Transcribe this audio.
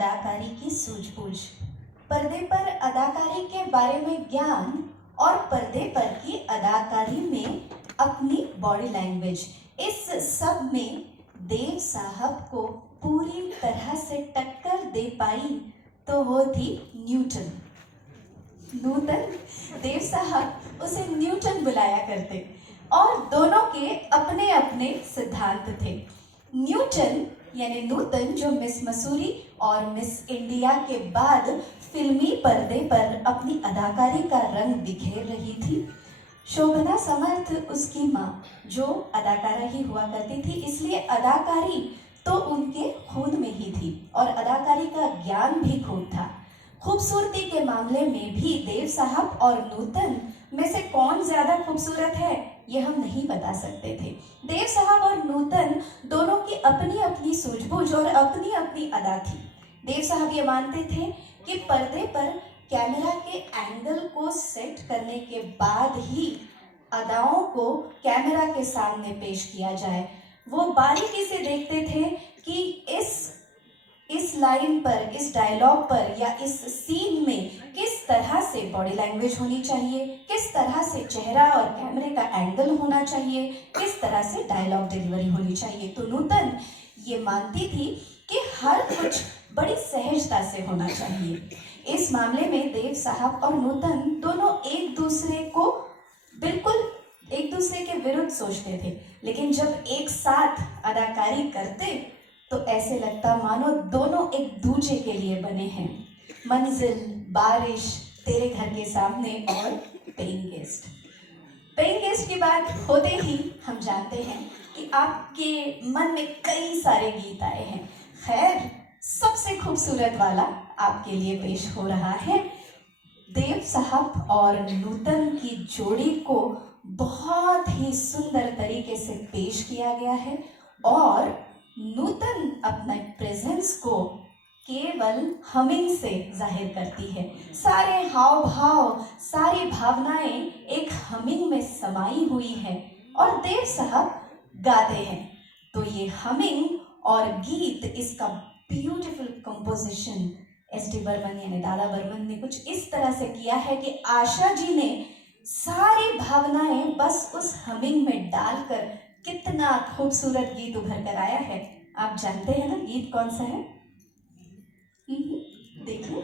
अदाकारी की सूझबूझ, पर्दे पर अदाकारी के बारे में ज्ञान और पर्दे पर की अदाकारी में अपनी बॉडी लैंग्वेज, इस सब में देव साहब को पूरी तरह से टक्कर दे पाई तो वो थी न्यूटन। नूतन, देव साहब उसे न्यूटन बुलाया करते और दोनों के अपने अपने सिद्धांत थे। न्यूटन यानी नूतन, जो मिस मसूरी और मिस इंडिया के बाद फिल्मी पर्दे पर अपनी अदाकारी का रंग बिखेर रही थी। शोभना समर्थ उसकी माँ, जो अदाकारा ही हुआ करती थी, इसलिए अदाकारी तो उनके खून में ही थी और अदाकारी का ज्ञान भी खूब था। खूबसूरती के मामले में भी देव साहब और नूतन में से कौन ज्यादा खूबसूरत है ये हम नहीं बता सकते थे। देव साहब और नूतन दोनों की अपनी अपनी सूझबूझ और अपनी अपनी अदा थी। देव साहब ये मानते थे कि पर्दे पर कैमरा के एंगल को सेट करने के बाद ही अदाओं को कैमरा के सामने पेश किया जाए। वो बारीकी से देखते थे कि इस लाइन पर, इस डायलॉग पर या इस सीन में किस तरह से बॉडी लैंग्वेज होनी चाहिए, किस तरह से चेहरा और कैमरे का एंगल होना चाहिए, किस तरह से डायलॉग डिलीवरी होनी चाहिए। तो नूतन ये मानती थी कि हर कुछ बड़ी सहजता से होना चाहिए। इस मामले में देव साहब और नूतन दोनों एक दूसरे को बिल्कुल एक दूसरे के विरुद्ध सोचते थे, लेकिन जब एक साथ अदाकारी करते तो ऐसे लगता मानो दोनों एक दूजे के लिए बने हैं। मंजिल, बारिश, तेरे घर के सामने और पेइंग गेस्ट। पेइंग गेस्ट की बात होते ही हम जानते हैं कि आपके मन में कई सारे गीत आए हैं। खैर, सबसे खूबसूरत वाला आपके लिए पेश हो रहा है। देव साहब और नूतन की जोड़ी को बहुत ही सुंदर तरीके से पेश किया गया है और नूतन अपना प्रेजेंस को केवल हमिंग से जाहिर करती है। सारे हाव भाव, सारी भावनाएं एक हमिंग में समाई हुई है और देव साहब गाते हैं। तो ये हमिंग और गीत, इसका ब्यूटीफुल कंपोजिशन एस.डी. बर्मन यानी दादा बर्मन ने कुछ इस तरह से किया है कि आशा जी ने सारी भावनाएं बस उस हमिंग में डालकर कितना खूबसूरत गीत उभर कर आया है। आप जानते हैं ना गीत कौन सा है? देखिए,